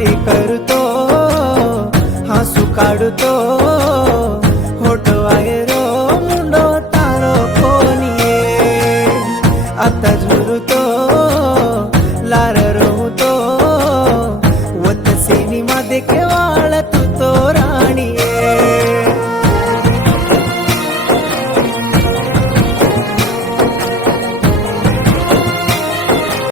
बाई करतो हसू काढतो होठ वायरो मुंडो तारो कोणी आता झुरतो लार रोतो वत सिनेमा देखे वाळ